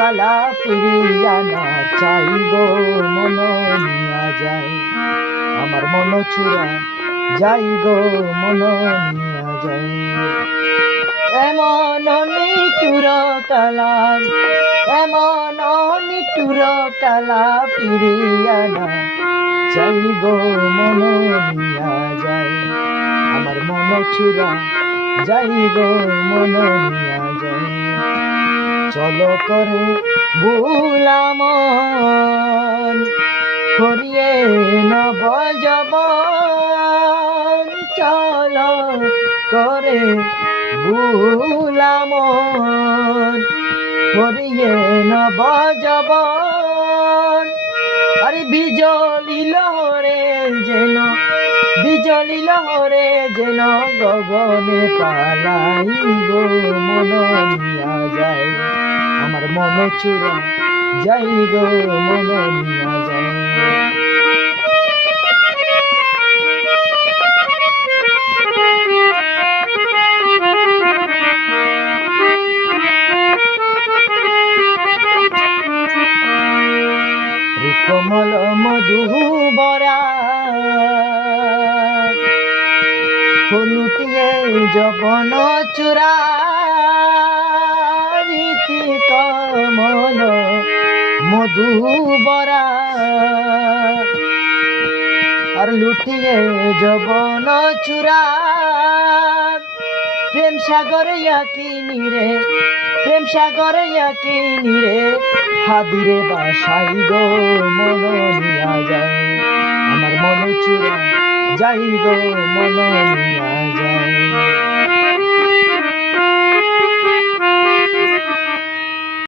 কালা ফিরিয়া না চাই গো মন নিয়া যায়, আমার মন চূড়া যাই গো মন নিয়া যায়। এমন নিঠুর কালা, এমন নিঠুর কালা ফিরিয়া না চাই গো মন নিয়া যায়, আমার মন চূড়া যাই গো মন নিয়া যায়। চলো করে ভুলাম করিয়ে নব যবন, চলো করে ভুলাম করিয়ে নব যবন। আরে বিজলি লহরে যেন, বিজলি লহরে যেন গগনে পালাই গো মন নিয়া যায়, আমার মন চূড়া যাই গো মন নিয়া যায়। কমল মধুবরা লুটিয়ে যবন চূড়া, রীতি কমল মধুবরা আর লুটিয়ে যবন চূড়া। প্রেম সাগরে আকিনি রে, প্রেম সাগরে আকিনি রে, হাদিরে বাসাই গো মন নিয়া যায়, আমার মন চূড়া যাই গো মন নিয়া যায়।